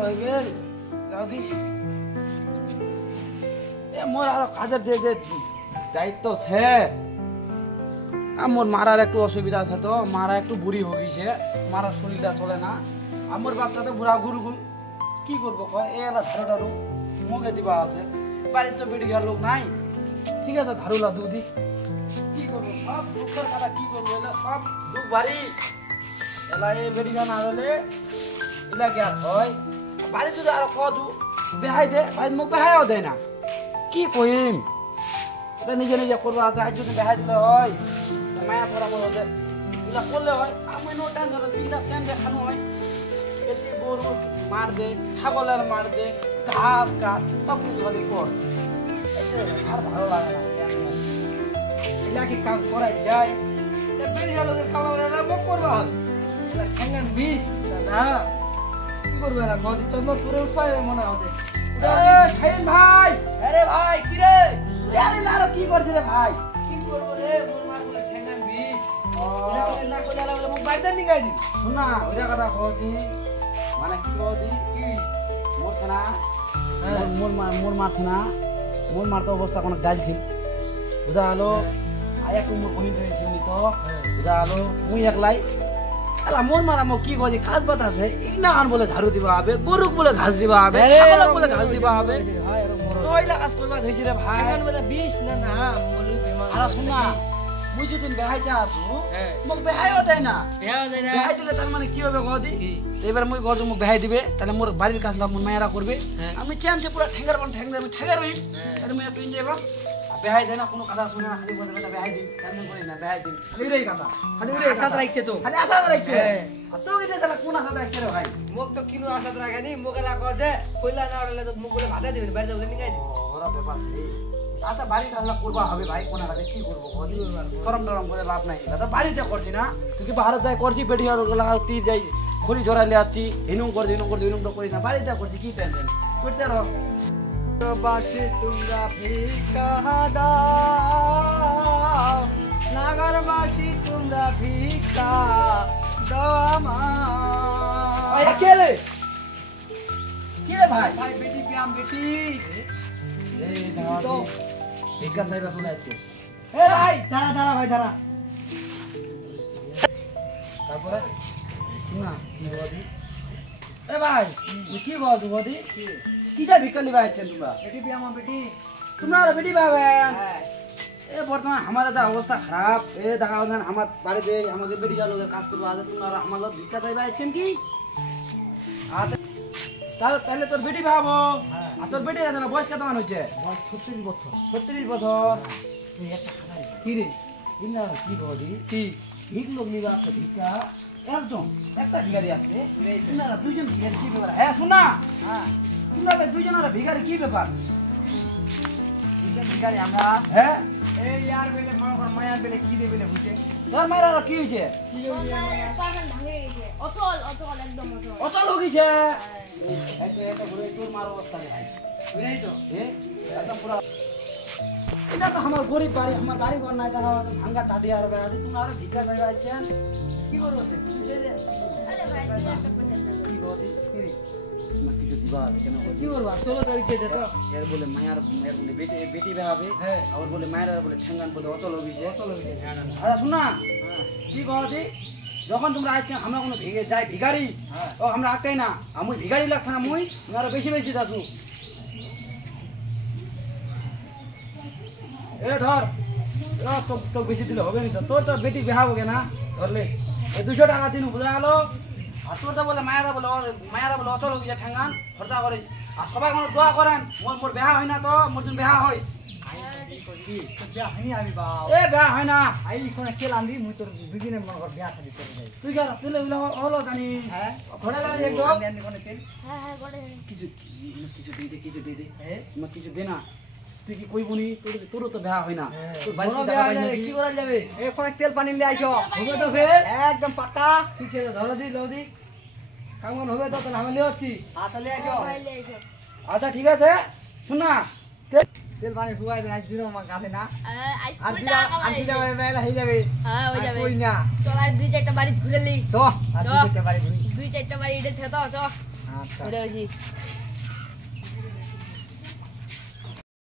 হয়ে গেল দাদি মোর আর কাজের যে যে দায়িত্ব আছে আমার মারার একটু অসুবিধা আছে তো মারা একটু বুড়ি হয়ে গেছে মারার শরীরটা চলে না আমার বাপটা তো বুড়া গুরুগুল কি করবো কয় এলা ধারো ধারু মুখে দিবা আছে বাড়ির তো বেড়ে গেল লোক নাই ঠিক আছে ধারুলা দুধি কি করবো সব দুঃখের কথা কি করবো এলা সব দুঃখ বাড়ি এলা এই বেড়ে না হলে এলা কি আর হয় বাড়ি যদি আর কদু বেহাই দে বাড়ির মুখ বেহাইও দেয় না কি কইম এটা নিজে নিজে করবো আছে আজ যদি বেহাই দিলে হয় মায়া ধরা বলো যে এগুলা করলে হয় আমি নো টেনশন তিনটা টেন দেখানো হয় এতে গরু মার দে ছাগলের মার দে ঘাস কাঠ সব কিছু খালি কর আর ভালো লাগে না এলা কি কাম করাই যায় বেড়ে গেল ওদের খাওয়া মুখ করবো হয় ঠ্যাঙ্গান বিষ না কি করবে না নদী চন্দ্রপুরে উঠবে মনে হচ্ছে শাহিন ভাই আরে ভাই কি রে আরে লারো কি করছিস রে ভাই কি করবো রে মোর মার বলে ঠ্যাঙ্গান বিষ না কইলা বলে মুখ বাইরে নিগাই দি শোনা ওইটা কথা কইছি মানে কি কইছি কি মরছ না মোর মারছ না মোর মারতে অবস্থা কোন ডালছিল বুঝা হলো আয়া কোন কহিন রয়েছে নি তো বুঝা হলো মুই একলাই আলা মোর মারা মো কি কইছি কাজ বাত আছে ইগনা আন বলে ঝাড়ু দিবা হবে গরুক বলে ঘাস দিবা হবে ছাগল বলে ঘাস দিবা হবে তোইলা কাজ করবা ধইছি রে ভাই এখন বলে 20 না না বলি বেমার আলা শুনা মুই যদি বেহাই চা আসু মোক বেহাইও দেয় না বেহাই দিলে তার মানে কি হবে গদি এবার মুই গজ মোক বেহাই দিবে তাহলে মোর বাড়ির কাজলা মোর মায়েরা করবে আমি চান্সে পুরো ঠেঙ্গার বান ঠেঙ্গার আমি ঠেঙ্গার হই তাহলে মুই একটু এনজয় করব বেহাই দেয় না কোনো কথা শুনে না খালি বলে বেহাই দিন তেমন করি না বেহাই দিন খালি রেই কথা খালি রে আশা রাখছে তো খালি আশা রাখছে তো এটা তাহলে কোন আশা রাখছে রে ভাই মোক তো কিনো আশা রাখেনি মোকেলা কজে কইলা না হলে তো মুখ বলে ভাতা দিবে বাইরে বলে নিগাই দিবে ওরা ব্যাপার এই আটা বাড়ি কাজলা করবা হবে ভাই কোন আগে কি করব গরম গরম করে লাভ নাই দাদা বাড়িতে করছি না তুই কি বাইরে যাই করছি বেডি আর লাগা তীর যাই খড়ি জড়াইলে আছি হিনুম করে হিনুম তো করি না বাড়িতে করছি কি টেনশন করতে রহ বাসি তোমরা ভিক্ষা দাও নাগরবাসী তোমরা ভিক্ষা দাও আমার কে রে ভাই ভাই বেটি পিয়াম বেটি এই তো ভিক্ষা চাইবা চলে যাচ্ছে এ ভাই দাঁড়া দাঁড়া ভাই দাঁড়া তারপরে না কি বলি এ ভাই কি বলছো বদি কিটা ভিক্ষা লিবা আছেন তোমরা বেটি পিয়াম বেটি তোমরা বেটি পাবেন এ বর্তমান আমাদের যা অবস্থা খারাপ এ দেখা হলেন আমার বাড়িতে আমাদের বেটি গেল ওদের কাজ করবো আছে তোমরা আমার ভিক্ষা চাইবা আছেন কি তাহলে তোর বেটি ভাবো আর তোর বেটির আছে না বয়স কত মান হচ্ছে 36 বছর কি রে কি বলি কি ভিক লোক নিবা আছে ভিক্ষা একজন একটা ভিখারি আছে তোমরা দুইজন ভিখারি কি ব্যাপার হ্যাঁ শোনা তোমরা দুইজনের ভিখারি কি ব্যাপার দুইজন ভিখারি আমরা হ্যাঁ এই यार বেলে মায়ার বেলে কি দে বেলে বুঝে তোর মায়ের কি হইছে পাগল ভাঙে গেছে অচল একদম অচল হয়ে গেছে এটা ঘুরে তোর মার অবস্থা ভাই বুঝাই তো একদম পুরো এটা তো আমার গরিব বাড়ি আমার বাড়ি ঘর নাই দেখা ভাঙা টাটি আর বেড়াতে তোমরা আর ভিক্ষা চাইবা আছেন কি করবো কিছু দে দে আরে ভাই কি গতি কি না কিছু দিবা কেন কি করবা 16 তারিখে দে তো এর বলে মায়ার বলে বেটি বেহাবে আর বলে মায়ের বলে ঠ্যাঙ্গান বলে অচল হয়ে গেছে আচ্ছা শোনা কি গতি যখন তোমরা আইছ আমরা কোনো যাই ভিখারি ও আমরা একটাই না আমি ভিখারি লাগছে না মুই তোমরা বেশি বেশি দাসু এ ধর তো বেশি দিলে হবে না তোর তো বেটি বেহা হবে না ধরলে এই 200 টাকা দিন বুঝা গেল আর তোর তো বলে মায়েরা বলে অচল হয়ে যায় ঠ্যাঙ্গান খরচা করে আর সবাই কোনো দোয়া করেন মোর বেহা হয় না তো মোর জন্য বেহা হয় বেহা হয় না আই কোনে কে লান্দি মুই তোর দুদিনে মন কর বেহা খালি করে যাই তুই কি রাতে হলো জানি হ্যাঁ ঘোড়া লাগে একদম আনি কোনে তেল হ্যাঁ ঘোড়া কিছু দে দে হ্যাঁ কিছু দে না তুই কি কইবনি তোর তো বেহা হয় না তোর বাড়ি দেখা পাই না কি করা যাবে এখন তেল পানি নিয়ে আইছো হবে তো ফের একদম পাকা ঠিক আছে ধরো দি লও দি কামন হবে তো তাহলে আমি লিওছি আচ্ছা লিয়ে আইছো আচ্ছা ঠিক আছে শুনা তেল পানি ফুয়াই দেন আজ দিন আমার কাছে না আজ দিন আমার মেলা হয়ে যাবে হ্যাঁ হয়ে যাবে কই না চল আর দুই চারটা বাড়ি ঘুরে লি চ আর দুই চারটা বাড়ি এটা ছে তো চ আচ্ছা ওটা হয়েছি